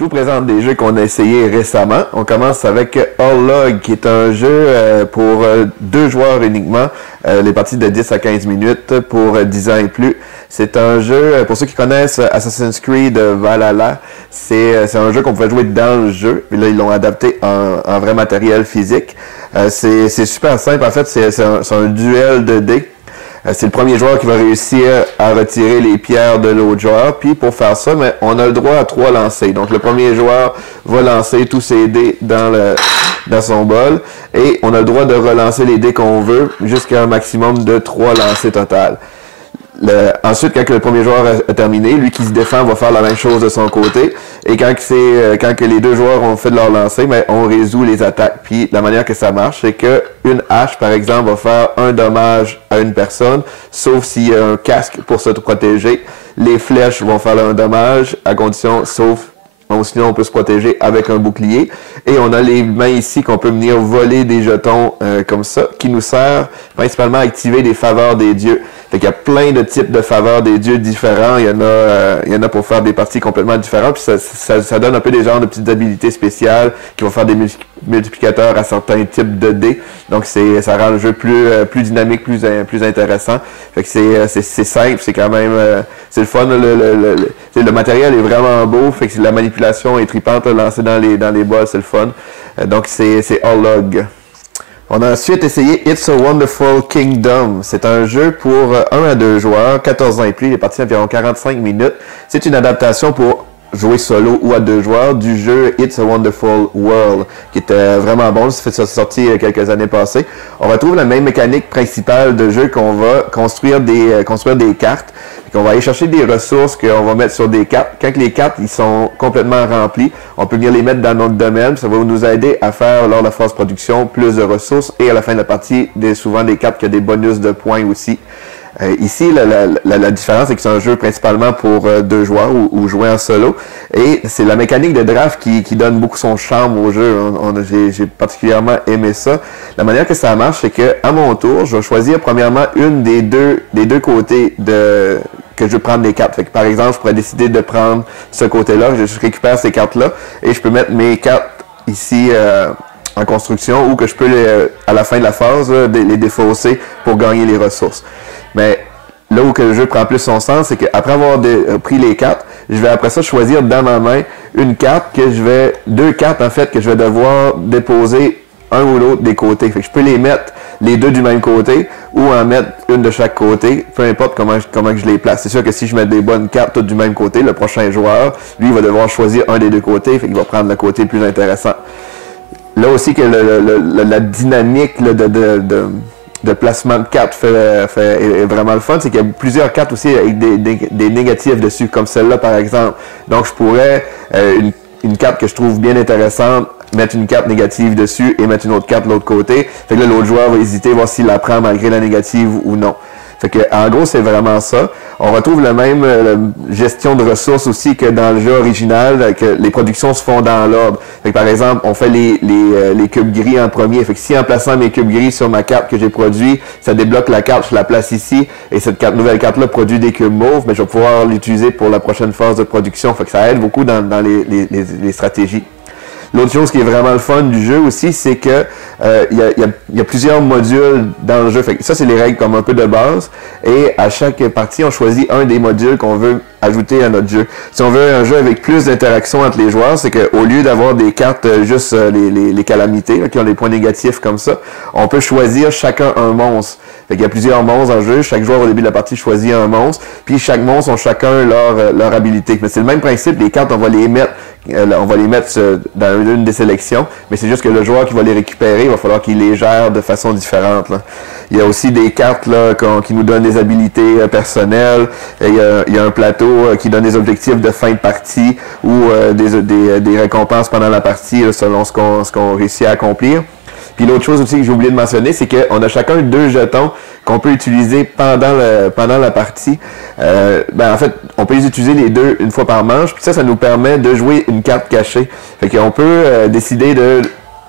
Je vous présente des jeux qu'on a essayés récemment. On commence avec All Log, qui est un jeu pour 2 joueurs uniquement. Les parties de 10 à 15 minutes pour 10 ans et plus. C'est un jeu, pour ceux qui connaissent Assassin's Creed Valhalla, c'est un jeu qu'on pouvait jouer dans le jeu. Et là, ils l'ont adapté en vrai matériel physique. C'est super simple. En fait, c'est un duel de dés. C'est le premier joueur qui va réussir à retirer les pierres de l'autre joueur. Puis pour faire ça, mais on a le droit à 3 lancers. Donc le premier joueur va lancer tous ses dés dans son bol. Et on a le droit de relancer les dés qu'on veut jusqu'à un maximum de 3 lancers total. Ensuite, quand le premier joueur a terminé, lui qui se défend va faire la même chose de son côté. Et quand que les 2 joueurs ont fait de leur lancer, mais on résout les attaques. Puis la manière que ça marche, c'est que une hache, par exemple, va faire un dommage à une personne, sauf s'il y a un casque pour se protéger. Les flèches vont faire un dommage, à condition, sinon on peut se protéger avec un bouclier. Et on a les mains ici qu'on peut venir voler des jetons comme ça, qui nous sert principalement à activer les faveurs des dieux. Fait qu'il y a plein de types de faveurs des dieux différents. Il y en a pour faire des parties complètement différentes. Puis ça donne un peu des genres de petites habilités spéciales qui vont faire des multiplicateurs à certains types de dés. Donc ça rend le jeu plus dynamique, plus intéressant. Fait que c'est simple, c'est quand même c'est le fun. Le matériel est vraiment beau. Fait que la manipulation est tripante, lancer dans les bols, c'est le fun. Donc c'est All Log. On a ensuite essayé It's a Wonderful Kingdom. C'est un jeu pour 1 à 2 joueurs, 14 ans et plus, il est parti environ 45 minutes. C'est une adaptation pour jouer solo ou à 2 joueurs du jeu It's a Wonderful World, qui était vraiment bon, c'est sorti quelques années passées. On retrouve la même mécanique principale de jeu qu'on va construire des cartes. On va aller chercher des ressources qu'on va mettre sur des cartes. Quand les cartes ils sont complètement remplies, on peut venir les mettre dans notre domaine. Ça va nous aider à faire, lors de la phase production, plus de ressources. Et à la fin de la partie, souvent des cartes qui ont des bonus de points aussi. Ici, la différence, c'est que c'est un jeu principalement pour 2 joueurs ou jouer en solo. Et c'est la mécanique de draft qui donne beaucoup son charme au jeu. J'ai particulièrement aimé ça. La manière que ça marche, c'est que à mon tour, je vais choisir premièrement une des deux côtés que je veux prendre des cartes. Fait que, par exemple, je pourrais décider de prendre ce côté-là. Je récupère ces cartes-là et je peux mettre mes cartes ici en construction ou que je peux, à la fin de la phase, les défausser pour gagner les ressources. Mais là où que le jeu prend plus son sens, c'est qu'après avoir pris les cartes, je vais après ça choisir dans ma main une carte deux cartes en fait que je vais devoir déposer un ou l'autre des côtés. Fait que je peux les mettre les 2 du même côté ou en mettre une de chaque côté, peu importe comment je les place. C'est sûr que si je mets des bonnes cartes toutes du même côté, le prochain joueur, lui, il va devoir choisir un des 2 côtés, fait qu'il va prendre le côté le plus intéressant. Là aussi que la dynamique là, de placement de cartes est vraiment le fun, c'est qu'il y a plusieurs cartes aussi avec des négatifs dessus, comme celle-là par exemple. Donc je pourrais, une carte que je trouve bien intéressante, mettre une carte négative dessus et mettre une autre carte de l'autre côté. Fait que là, l'autre joueur va hésiter, voir s'il la prend malgré la négative ou non. Fait que, en gros, c'est vraiment ça. On retrouve la même gestion de ressources aussi que dans le jeu original, que les productions se font dans l'ordre. Fait que, par exemple, on fait les cubes gris en premier. Fait que si en plaçant mes cubes gris sur ma carte que j'ai produit, ça débloque la carte, je la place ici, et cette nouvelle carte-là produit des cubes mauves, mais je vais pouvoir l'utiliser pour la prochaine phase de production. Fait que ça aide beaucoup dans les stratégies. L'autre chose qui est vraiment le fun du jeu aussi, c'est que il y a plusieurs modules dans le jeu. Fait que ça, c'est les règles comme un peu de base. Et à chaque partie, on choisit un des modules qu'on veut ajouter à notre jeu. Si on veut un jeu avec plus d'interaction entre les joueurs, c'est qu'au lieu d'avoir des cartes juste les calamités, là, qui ont des points négatifs comme ça, on peut choisir chacun un monstre. Fait qu'il y a plusieurs monstres en jeu. Chaque joueur au début de la partie choisit un monstre. Puis chaque monstre ont chacun leur habilité. Mais c'est le même principe. Les cartes, on va les mettre dans une des sélections. Mais c'est juste que le joueur qui va les récupérer, il va falloir qu'il les gère de façon différente. Là. Il y a aussi des cartes là, qui nous donnent des habilités personnelles. Il y a un plateau qui donne des objectifs de fin de partie ou des récompenses pendant la partie là, selon ce qu'on réussit à accomplir. Puis l'autre chose aussi que j'ai oublié de mentionner, c'est qu'on a chacun 2 jetons qu'on peut utiliser pendant la partie. En fait, on peut les utiliser les 2 une fois par manche. Puis ça nous permet de jouer une carte cachée. Fait qu'on peut décider de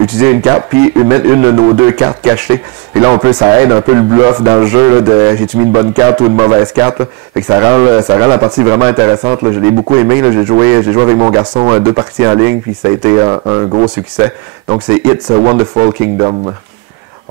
utiliser une carte, puis mettre une de nos deux cartes cachées. Et là, ça aide un peu le bluff dans le jeu, là, de j'ai-tu mis une bonne carte ou une mauvaise carte. Là. Fait que ça rend la partie vraiment intéressante. Là. Je l'ai beaucoup aimé. J'ai joué avec mon garçon 2 parties en ligne, puis ça a été un gros succès. Donc c'est It's a Wonderful Kingdom.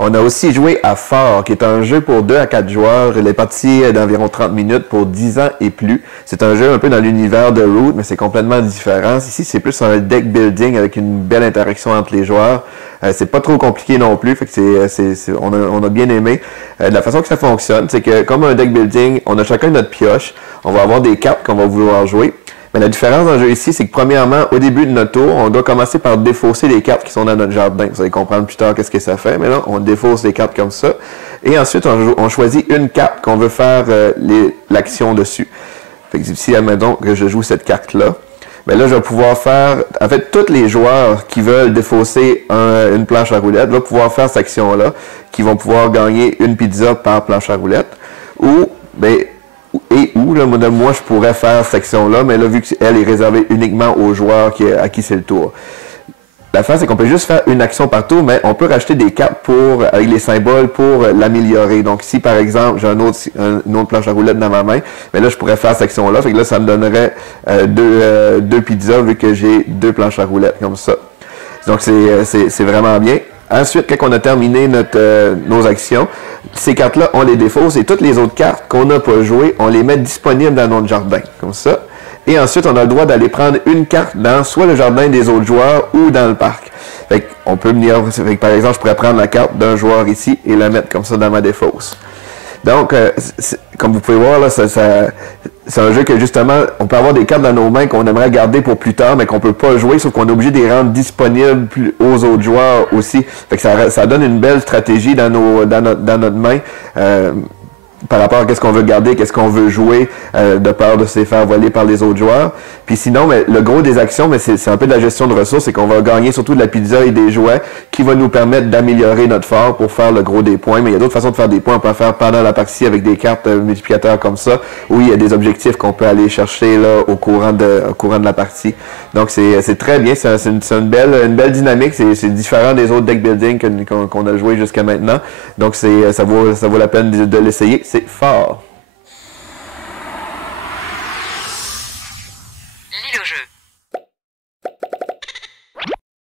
On a aussi joué à Fort, qui est un jeu pour 2 à 4 joueurs. Les parties d'environ 30 minutes pour 10 ans et plus. C'est un jeu un peu dans l'univers de Root, mais c'est complètement différent. Ici, c'est plus un deck building avec une belle interaction entre les joueurs. C'est pas trop compliqué non plus, fait que on a bien aimé. La façon que ça fonctionne, c'est que comme un deck building, on a chacun notre pioche. On va avoir des cartes qu'on va vouloir jouer. Mais la différence dans le jeu ici, c'est que premièrement, au début de notre tour, on doit commencer par défausser les cartes qui sont dans notre jardin. Vous allez comprendre plus tard qu'est-ce que ça fait, mais là, on défausse les cartes comme ça. Et ensuite, on choisit une carte qu'on veut faire l'action dessus. Fait que si, admettons que je joue cette carte-là, ben là, je vais pouvoir faire... En fait, tous les joueurs qui veulent défausser une planche à roulettes vont pouvoir faire cette action-là, qui vont pouvoir gagner une pizza par planche à roulettes. Ou, là, moi, je pourrais faire cette section-là, mais là, vu qu'elle est réservée uniquement aux joueurs à qui c'est le tour. La fin, c'est qu'on peut juste faire une action par tour, mais on peut racheter des cartes avec les symboles pour l'améliorer. Donc, si, par exemple, j'ai une autre planche à roulettes dans ma main, mais là, je pourrais faire cette action-là. Fait que là, ça me donnerait deux pizzas, vu que j'ai 2 planches à roulettes, comme ça. Donc, c'est vraiment bien. Ensuite, quand on a terminé nos actions, ces cartes-là, on les défausse et toutes les autres cartes qu'on n'a pas jouées, on les met disponibles dans notre jardin, comme ça. Et ensuite, on a le droit d'aller prendre une carte dans soit le jardin des autres joueurs ou dans le parc. Fait qu'on peut venir, par exemple, je pourrais prendre la carte d'un joueur ici et la mettre comme ça dans ma défausse. Donc, comme vous pouvez voir, là, c'est un jeu que justement, on peut avoir des cartes dans nos mains qu'on aimerait garder pour plus tard, mais qu'on peut pas jouer, sauf qu'on est obligé de les rendre disponibles aux autres joueurs aussi. Fait que ça donne une belle stratégie dans notre main. Par rapport à qu'est-ce qu'on veut garder, qu'est-ce qu'on veut jouer, de peur de se faire voler par les autres joueurs. Puis sinon, mais le gros des actions, mais c'est un peu de la gestion de ressources, c'est qu'on va gagner surtout de la pizza et des jouets qui va nous permettre d'améliorer notre fort pour faire le gros des points. Mais il y a d'autres façons de faire des points. On peut en faire pendant la partie avec des cartes multiplicateurs comme ça, où il y a des objectifs qu'on peut aller chercher là, au courant de la partie. Donc c'est très bien, c'est une belle dynamique, c'est différent des autres deck building qu'on a joué jusqu'à maintenant. Donc ça vaut la peine de l'essayer. C'est fort.